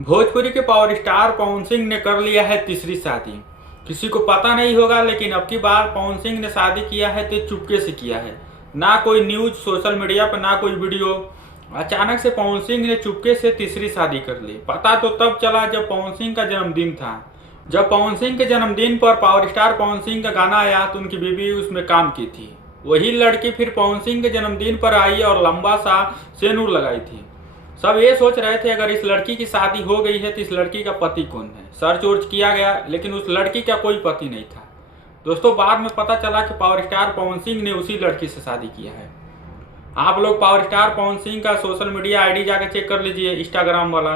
भोजपुरी के power star Pawan Singh ने कर लिया है तीसरी शादी। किसी को पता नहीं होगा, लेकिन अब की बार पवन सिंह ने शादी किया है तो चुपके से किया है। ना कोई न्यूज सोशल मीडिया पर, ना कोई वीडियो। अचानक से पवन सिंह ने चुपके से तीसरी शादी कर ली। पता तो तब चला जब पवन सिंह का जन्मदिन था। जब पवन सिंह के जन्मदिन पर पावर स्टार पवन सिंह का गाना आया तो उनकी बीवी उसमें काम की थी। वही लड़की फिर पवन सिंह के जन्मदिन पर आई और लंबा सा सेनूर लगाई थी। सब ये सोच रहे थे अगर इस लड़की की शादी हो गई है तो इस लड़की का पति कौन है। सर्च वर्च किया गया, लेकिन उस लड़की का कोई पति नहीं था। दोस्तों, बाद में पता चला कि पावर स्टार पवन सिंह ने उसी लड़की से शादी किया है। आप लोग पावर स्टार पवन सिंह का सोशल मीडिया आईडी जाकर चेक कर लीजिए, इंस्टाग्राम वाला।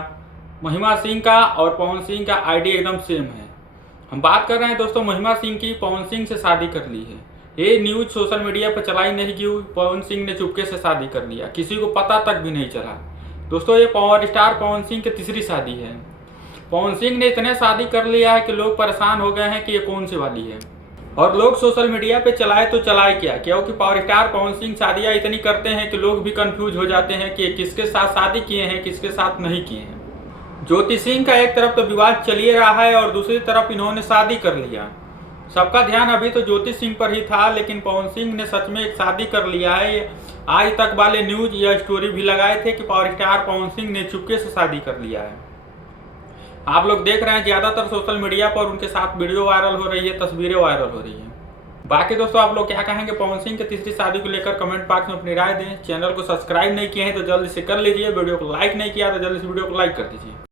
महिमा सिंह का और पवन सिंह का आईडी एकदम सेम है। हम बात कर रहे हैं दोस्तों महिमा सिंह की। पवन सिंह से शादी कर ली है। ये न्यूज सोशल मीडिया पर चलाई नहीं गई। पवन सिंह ने चुपके से शादी कर लिया, किसी को पता तक भी नहीं चला। दोस्तों, ये पावर स्टार पवन सिंह की तीसरी शादी है। पवन सिंह ने इतने शादी कर लिया है कि लोग परेशान हो गए हैं कि ये कौन सी वाली है। और लोग सोशल मीडिया पे चलाए तो चलाए क्या, क्योंकि पावर स्टार पवन सिंह शादियां इतनी करते हैं कि लोग भी कंफ्यूज हो जाते हैं कि किसके साथ शादी किए हैं, किसके साथ नहीं किए हैं। ज्योति सिंह का एक तरफ तो विवाद चल ही रहा है और दूसरी तरफ इन्होंने शादी कर लिया। सबका ध्यान अभी तो ज्योति सिंह पर ही था, लेकिन पवन सिंह ने सच में एक शादी कर लिया है। आज तक वाले न्यूज या स्टोरी भी लगाए थे कि पावर स्टार पवन सिंह ने चुपके से शादी कर लिया है। आप लोग देख रहे हैं ज्यादातर सोशल मीडिया पर उनके साथ वीडियो वायरल हो रही है, तस्वीरें वायरल हो रही है। बाकी दोस्तों, आप लोग क्या कहेंगे पवन सिंह की तीसरी शादी को लेकर कमेंट बॉक्स में अपनी राय दें। चैनल को सब्सक्राइब नहीं किए हैं तो जल्दी से कर लीजिए। वीडियो को लाइक नहीं किया तो जल्दी से वीडियो को लाइक कर दीजिए।